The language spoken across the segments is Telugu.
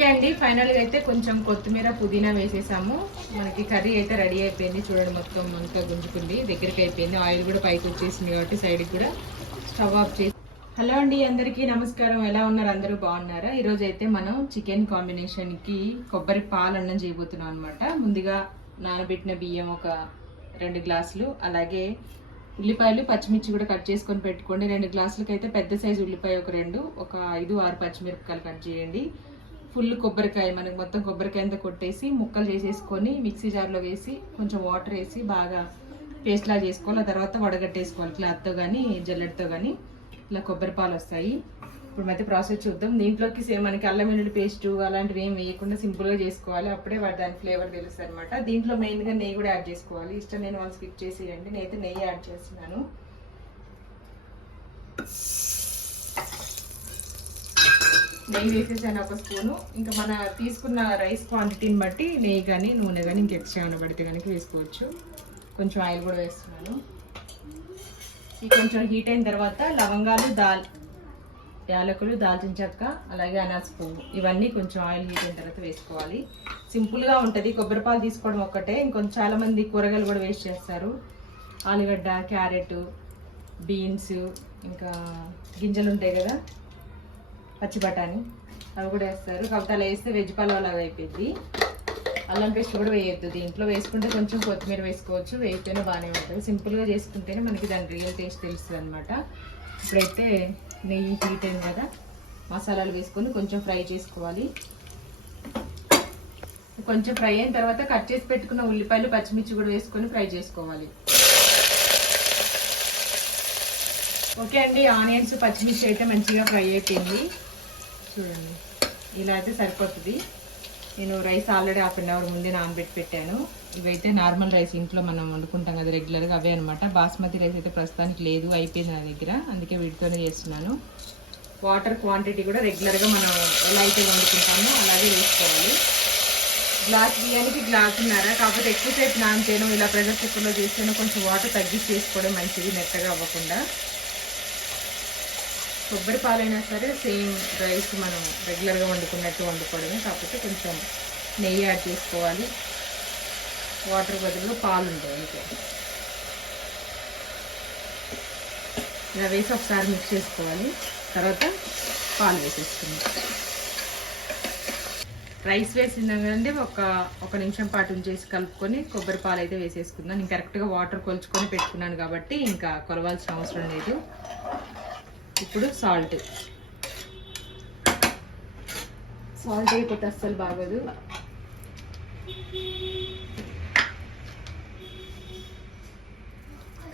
ఓకే అండి ఫైనల్గా అయితే కొంచెం కొత్తిమీర పుదీనా వేసేసాము. మనకి కర్రీ అయితే రెడీ అయిపోయింది. చూడండి మొత్తం మనకి గుంజుకుంది. దగ్గరికి అయిపోయింది. ఆయిల్ కూడా పైకి వచ్చేసింది కాబట్టి సైడ్కి కూడా స్టవ్ ఆఫ్ చేసి హలో అండి అందరికీ నమస్కారం. ఎలా ఉన్నారు? అందరూ బాగున్నారా? ఈరోజు అయితే మనం చికెన్ కాంబినేషన్కి కొబ్బరి పాలు అన్నం చేయబోతున్నాం అనమాట ముందుగా నానబెట్టిన బియ్యం ఒక రెండు గ్లాసులు అలాగే ఉల్లిపాయలు పచ్చిమిర్చి కూడా కట్ చేసుకొని పెట్టుకోండి. రెండు గ్లాసులకి అయితే పెద్ద సైజు ఉల్లిపాయ ఒక రెండు ఒక ఐదు ఆరు పచ్చిమిరపకాయలు కట్ చేయండి. ఫుల్ కొబ్బరికాయ మనకి మొత్తం కొబ్బరికాయ అంతా కొట్టేసి ముక్కలు చేసేసుకొని మిక్సీ జార్లో వేసి కొంచెం వాటర్ వేసి బాగా పేస్ట్లా చేసుకోవాలి. ఆ తర్వాత వడగట్టేసుకోవాలి క్లాత్తో కానీ జల్లెడతో కానీ ఇలా కొబ్బరి పాలు వస్తాయి. ఇప్పుడు అయితే ప్రాసెస్ చూద్దాం. దీంట్లోకి సేమ్ మనకి అల్లం వెల్లుల్లి పేస్ట్ అలాంటివి ఏం వేయకుండా సింపుల్గా చేసుకోవాలి. అప్పుడే వాటి దాని ఫ్లేవర్ తెలుస్తుంది అనమాట దీంట్లో మెయిన్గా నెయ్యి కూడా యాడ్ చేసుకోవాలి. ఇష్టం నేను వాళ్ళు స్కిప్ చేసేయండి. నేనైతే నెయ్యి యాడ్ చేస్తున్నాను. నెయ్యి వేసేసాను ఒక స్పూను. ఇంకా మన తీసుకున్న రైస్ క్వాంటిటీని బట్టి నెయ్యి కానీ నూనె కానీ ఇంక ఎక్స్ట్రా ఏమైనా పడితే కనుక వేసుకోవచ్చు. కొంచెం ఆయిల్ కూడా వేస్తున్నాను. ఇది కొంచెం హీట్ అయిన తర్వాత లవంగాలు దాల్ యాలకులు దాల్చిన చెక్క అలాగే అనాస పువ్వు ఇవన్నీ కొంచెం ఆయిల్ హీట్ అయిన తర్వాత వేసుకోవాలి. సింపుల్గా ఉంటుంది. కొబ్బరి పాలు తీసుకోవడం ఒక్కటే. ఇంకొంచెం చాలామంది కూరగాయలు కూడా వేస్ట్ చేస్తారు. ఆలుగడ్డ క్యారెట్ బీన్స్ ఇంకా గింజలు ఉంటాయి కదా. పచ్చి బఠానీ. అవి కూడా వేస్తారు. కాకపోతే అలా వేస్తే వెజ్ పలావ్ లాగా అయిపోయింది అల్లం పేస్ట్ కూడా వేయొద్దు దీంట్లో. వేసుకుంటే కొంచెం కొత్తిమీర వేసుకోవచ్చు. వేస్తేనే బాగానే ఉంటుంది. సింపుల్గా చేసుకుంటేనే మనకి దాని రియల్ టేస్ట్ తెలుస్తుంది అనమాట ఇప్పుడైతే నెయ్యి హీట్ అయింది కదా. మసాలాలు వేసుకొని కొంచెం ఫ్రై చేసుకోవాలి. కొంచెం ఫ్రై అయిన తర్వాత కట్ చేసి పెట్టుకున్న ఉల్లిపాయలు పచ్చిమిర్చి కూడా వేసుకొని ఫ్రై చేసుకోవాలి. ఓకే అండి. ఆనియన్స్ పచ్చిమిర్చి అయితే మంచిగా ఫ్రై అయిపోయింది. చూడండి. ఇలా అయితే సరిపోతుంది. నేను rice already half an hour ముందే నానబెట్టి పెట్టాను. ఇవైతే నార్మల్ రైస్ ఇంట్లో మనం వండుకుంటాం కదా రెగ్యులర్గా అవే అనమాట బాస్మతి రైస్ అయితే ప్రస్తుతానికి లేదు అయిపోయింది నా దగ్గర. అందుకే వీటితోనే చేస్తున్నాను. వాటర్ క్వాంటిటీ కూడా రెగ్యులర్గా మనం ఎలా అయితే వండుకుంటామో అలాగే వేసుకోవాలి. గ్లాస్ బియ్యానికి గ్లాసున్నర కాకపోతే ఎక్కువసేపు నానితేనో ఇలా ప్రెషర్ కుక్కర్లో చేస్తేనో కొంచెం వాటర్ తగ్గించి చేసుకోవడం మంచిది మెత్తగా అవ్వకుండా. కొబ్బరి పాలైనా సరే సేమ్ రైస్ మనం రెగ్యులర్గా వండుకున్నట్టు వండుకోవడమే కాకపోతే కొంచెం నెయ్యి యాడ్ చేసుకోవాలి. వాటర్ బదులు పాలు ఉంటాయి అంతే. ఇలా వేసి ఒకసారి మిక్స్ చేసుకోవాలి. తర్వాత పాలు వేసేసుకుందాం. రైస్ వేసిందంటే ఒక ఒక నిమిషం పాటు ఉంచేసి కలుపుకొని కొబ్బరి పాలు అయితే వేసేసుకుందాం. నేను కరెక్ట్గా వాటర్ కొలుచుకొని పెట్టుకున్నాను కాబట్టి ఇంకా కొలవాల్సిన అవసరం లేదు. ఇప్పుడు సాల్ట్. సాల్ట్ అయిపోతే అస్సలు బాగోదు.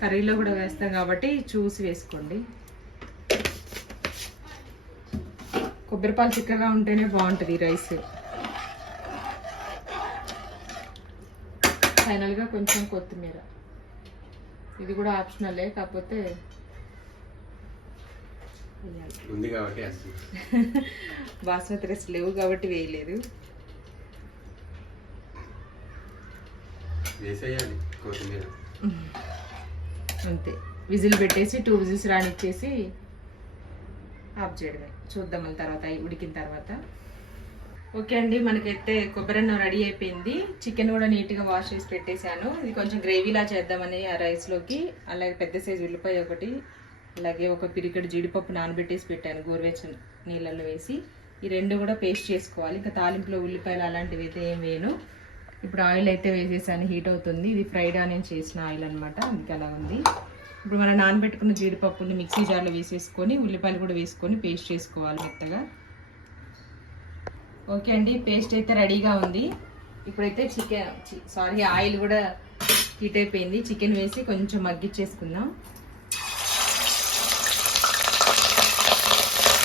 కర్రీలో కూడా వేస్తాం కాబట్టి చూసి వేసుకోండి. కొబ్బరిపాలు చిక్కగా ఉంటేనే బాగుంటుంది ఈ రైస్. ఫైనల్గా కొంచెం కొత్తిమీర. ఇది కూడా ఆప్షనలే కాకపోతే ఉంది కాబట్టి బాస్మతి రైస్ లేవు కాబట్టి వేయలేదు. వేసేయాలి కొత్తిమీర. అంతే. విజిల్ పెట్టేసి టూ విజిల్స్ రానిచ్చేసి ఆఫ్ చేయడమే. చూద్దాం మళ్ళీ తర్వాత ఉడికిన తర్వాత. ఓకే అండి మనకైతే కొబ్బరి అన్నం రెడీ అయిపోయింది. చికెన్ కూడా నీట్గా వాష్ చేసి పెట్టేశాను. ఇది కొంచెం గ్రేవీలా చేద్దామని ఆ రైస్లోకి. అలాగే పెద్ద సైజు ఉల్లిపాయ ఒకటి అలాగే ఒక పిరికెడు జీడిపప్పు నానబెట్టేసి పెట్టాను గోరువెచ్చని నీళ్ళల్లో వేసి. ఈ రెండు కూడా పేస్ట్ చేసుకోవాలి. ఇంకా తాలింపులో ఉల్లిపాయలు అలాంటివి అయితే ఏం వేయను. ఇప్పుడు ఆయిల్ అయితే వేసేసాను హీట్ అవుతుంది. ఇది ఫ్రైడ్ ఆనియన్ చేసిన ఆయిల్ అనమాట అందుకే అలా ఉంది. ఇప్పుడు మనం నానబెట్టుకున్న జీడిపప్పుని మిక్సీ జార్లో వేసేసుకొని ఉల్లిపాయలు కూడా వేసుకొని పేస్ట్ చేసుకోవాలి మెత్తగా. ఓకే అండి పేస్ట్ అయితే రెడీగా ఉంది. ఇప్పుడైతే చికెన్ సారీ ఆయిల్ కూడా హీట్ అయిపోయింది. చికెన్ వేసి కొంచెం మగ్గిచ్చేసుకుందాం.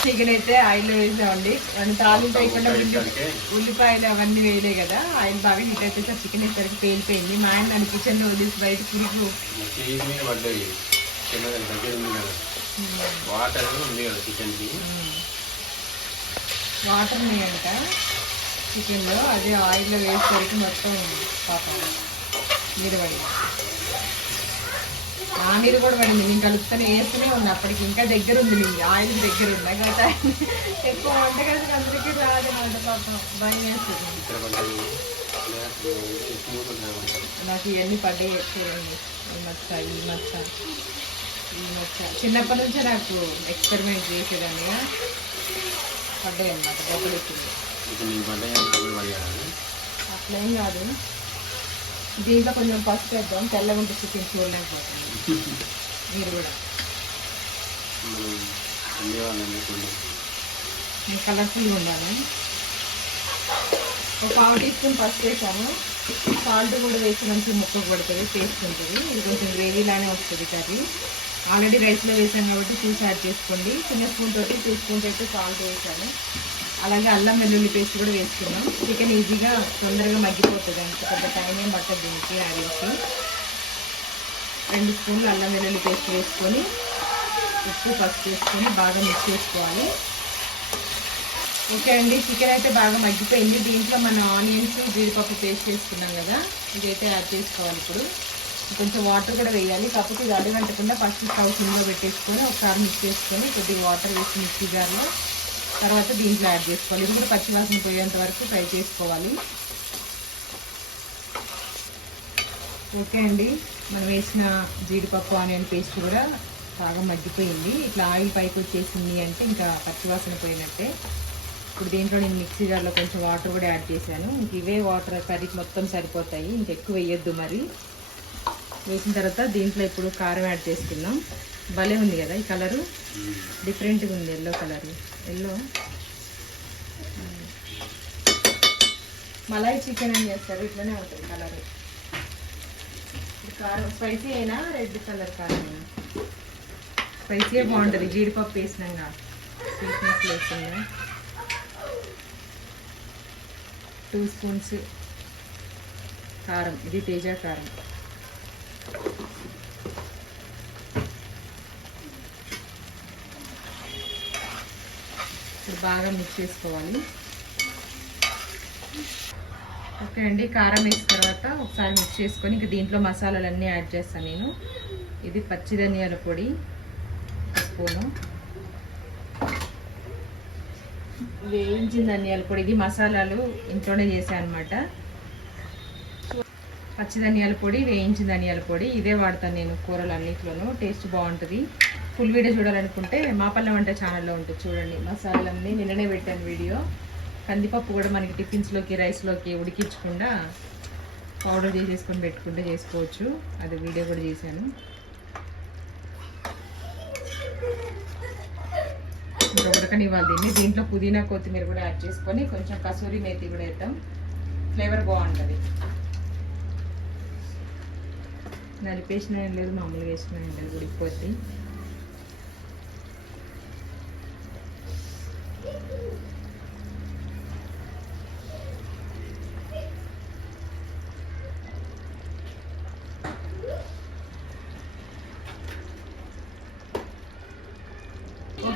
చికెన్ అయితే ఆయిల్ వేసామండి. అని తాలింపు వేయకుండా ఉల్లిపాయలు అవన్నీ వేయలే కదా. ఆయిల్ బాగా హీట్ అయితే చికెన్ వేసరికి పేలిపోయింది. మా ఆయన నన్ను కిచెన్లో వదిలేసి బయట పురుగు వాటర్ ఉంది కదా. చికెన్కి వాటర్ ఉన్నాయంట చికెన్లో అదే ఆయిల్లో వేసేసరికి మొత్తం పాపం. నిలబడి నీరు కూడా పడింది. నేను కలుపుకొని వేస్తూనే ఉంది అప్పటికి ఇంకా దగ్గర ఉంది. నీ ఆయిల్ దగ్గర ఉంది కదా ఎక్కువ వంటగదికి అందరికీ రాదు వంట పాపం. భయం వేస్తుంది. నాకు ఇవన్నీ పడ్డాయి చూడండి ఈ మచ్చ ఈ మచ్చ ఈ మచ్చ. చిన్నప్పటి నుంచే నాకు ఎక్స్పెరిమెంట్ చేసేదాన్ని. పడ్డాయి అన్నమాట. పడేయాలి అట్లేం కాదు. దీంట్లో కొంచెం పసుపు వేద్దాం. తెల్లగా ఉంటే చికెన్ చూడలేకపోతుంది మీరు కూడా. కలర్ఫుల్గా ఉండాలి. ఒక పావు టీ స్పూన్ పసుపు వేసాము. సాల్ట్ కూడా వేసి మంచి ముక్కకు పడుతుంది టేస్ట్ ఉంటుంది. ఇది కొంచెం గ్రేవీలానే వస్తుంది కర్రీ. ఆల్రెడీ రైస్లో వేసాం కాబట్టి చూసి యాడ్ చేసుకోండి. చిన్న స్పూన్ తోటి టూ స్పూన్స్ అయితే సాల్ట్ వేసాను అలాగే అల్లం వెల్లుల్లి పేస్ట్ కూడా వేసుకున్నాం. చికెన్ ఈజీగా తొందరగా మగ్గిపోతుంది అంత పెద్ద టైం ఏం పట్టదు దీనికి ఆడేసి రెండు స్పూన్లు అల్లం వెల్లుల్లి పేస్ట్ వేసుకొని ఉప్పు పసుపు వేసుకొని బాగా మిక్స్ చేసుకోవాలి. ఓకే అండి చికెన్ అయితే బాగా మగ్గిపోయింది. దీంట్లో మనం ఆనియన్స్ జీడిపప్పు పేస్ట్ చేసుకున్నాం కదా ఇదైతే యాడ్ చేసుకోవాలి ఇప్పుడు. కొంచెం వాటర్ కూడా వేయాలి. కాకపోతే ఇది అడగంటకుండా ఫస్ట్ స్టవ్ కింద పెట్టేసుకొని ఒకసారి మిక్స్ చేసుకొని కొద్దిగా వాటర్ వేసి మిక్సీ జార్లో తర్వాత దీంట్లో యాడ్ చేసుకోవాలి. ఇది కూడా పచ్చివాసన పోయేంత వరకు ఫ్రై చేసుకోవాలి. ఓకే అండి. మనం వేసిన జీడిపప్పు ఆనియన్ పేస్ట్ కూడా బాగా మగ్గిపోయింది. ఇట్లా ఆయిల్ పైకి వచ్చేసింది అంటే ఇంకా పచ్చివాసన పోయినట్టే. ఇప్పుడు దీంట్లో నేను మిక్సీ జార్లో కొంచెం వాటర్ కూడా యాడ్ చేశాను. ఇంక ఇవే వాటర్ కర్రీకి మొత్తం సరిపోతాయి. ఇంక ఎక్కువ వేయొద్దు మరి. వేసిన తర్వాత దీంట్లో ఇప్పుడు కారం యాడ్ చేసుకున్నాం భలే ఉంది కదా ఈ కలరు. డిఫరెంట్గా ఉంది yellow colour. Yellow. Malai chicken అని చేస్తారు? ఇట్లనే ఉంటుంది కలరు. కారం స్పైసీ అయినా రెడ్ కలర్ కారం స్పైసీయే బాగుంటుంది? జీడిపప్పు వేసినాక స్వీట్నెస్ లేకుండా. టూ స్పూన్స్ కారం. ఇది తేజ కారం. బాగా మిక్స్ చేసుకోవాలి. ఓకే అండి కారం వేసిన తర్వాత ఒకసారి మిక్స్ చేసుకొని ఇంక దీంట్లో మసాలాలన్నీ యాడ్ చేస్తాను నేను. ఇది పచ్చి ధనియాల పొడి స్పూను. వేయించిన ధనియాల పొడి ఇది మసాలాలు ఇంట్లోనే చేశాను అనమాట పచ్చి ధనియాల పొడి వేయించిన ధనియాల పొడి ఇదే వాడతాను నేను కూరలు అన్నిట్లోనూ టేస్ట్ బాగుంటుంది. ఫుల్ వీడియో చూడాలనుకుంటే మా పల్లె వంట ఛానల్లో ఉంటుంది చూడండి. మసాలాలన్నీ నిన్ననే పెట్టాను వీడియో. కందిపప్పు కూడా మనకి టిఫిన్స్లోకి రైస్లోకి ఉడికించకుండా పౌడర్ చేసేసుకొని పెట్టుకుంటే చేసుకోవచ్చు. అది వీడియో కూడా చేశాను. ఇంకా ఉడకనివ్వాలి దీన్ని. దీంట్లో పుదీనా కొత్తిమీర కూడా యాడ్ చేసుకొని కొంచెం కసూరి మేతి కూడా వేద్దాం. ఫ్లేవర్ బాగుంటుంది. నలిపేసిన ఏం లేదు మామూలుగా వేసిన లేదు ఉడికిపోద్ది.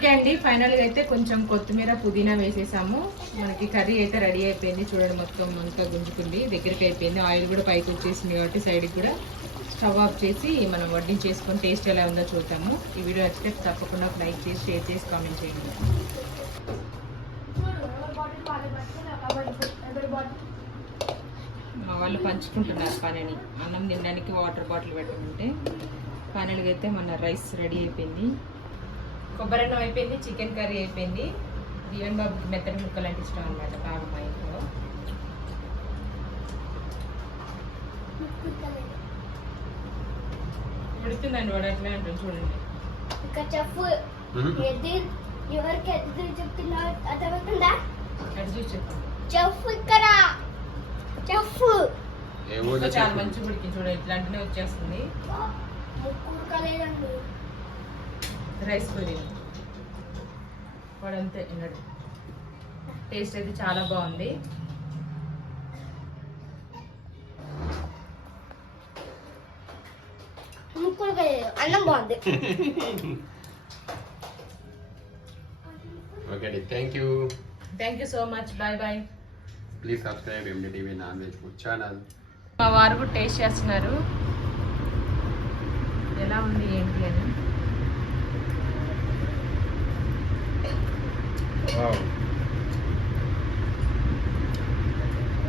ఓకే అండి ఫైనల్గా అయితే కొంచెం కొత్తిమీర పుదీనా వేసేసాము. మనకి కర్రీ అయితే రెడీ అయిపోయింది. చూడండి మొత్తం అంతా గుంజుకుంది. దగ్గరికి అయిపోయింది. ఆయిల్ కూడా పైకి వచ్చేసింది కాబట్టి సైడ్కి కూడా స్టవ్ ఆఫ్ చేసి మనం వడ్డించేసుకొని టేస్ట్ ఎలా ఉందో చూద్దాము. ఈ వీడియో నచ్చితే తప్పకుండా లైక్ చేసి షేర్ చేసి కామెంట్ చేయండి. మా వాళ్ళు పంచుకుంటున్నారు పనిని. అన్నం తినడానికి వాటర్ బాటిల్ పెట్టమంటే. ఫైనల్గా అయితే మన రైస్ రెడీ అయిపోయింది. కొబ్బరి అన్నం అయిపోయింది చికెన్ కర్రీ అయిపోయింది. దీవెన్ బాబుకి మెత్తడి ముక్కలు అంటే ఇష్టం అనమాట బాగా మా ఇంట్లో. ఉడుతుందండి వాడు అట్లే అంటాడు చూడండి. ఇంకా చెప్పు. ఎది ఎవరికి ఎదురు చెప్తున్నావు అర్థమవుతుందా? అటు చూసి చెప్పండి చెప్పు ఇక్కడ. చెప్పు. చాలా మంచిగా ఉడికి చూడండి ఇట్లాంటినే వచ్చేస్తుంది. ముక్కుడు కలేదండి రైస్ పూరి వాడు అంతే విన్నాడు టేస్ట్ అయితే చాలా బాగుంది. అన్నం బాగుంది. ఓకే అండి thank you thank you so much bye bye please subscribe MD TV non veg food channel మా వారు కూడా టేస్ట్ చేస్తున్నారు. ఎలా ఉంది ఏంటి అని.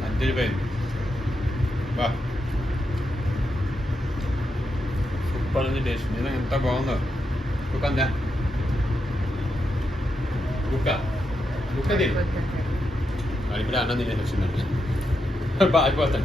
അഞ്ച് രൂപ വാ. സൂപ്പറിന്റെ ടേസ്റ്റ് ഇത് എന്താ പോകുന്നത്? കുക്ക എന്താ? കുക്ക കുക്ക അരിപ്പിലാണ് നിന്നെ ലക്ഷ്യം തന്നെ അപ്പോൾ ആയിപ്പോട്ടെ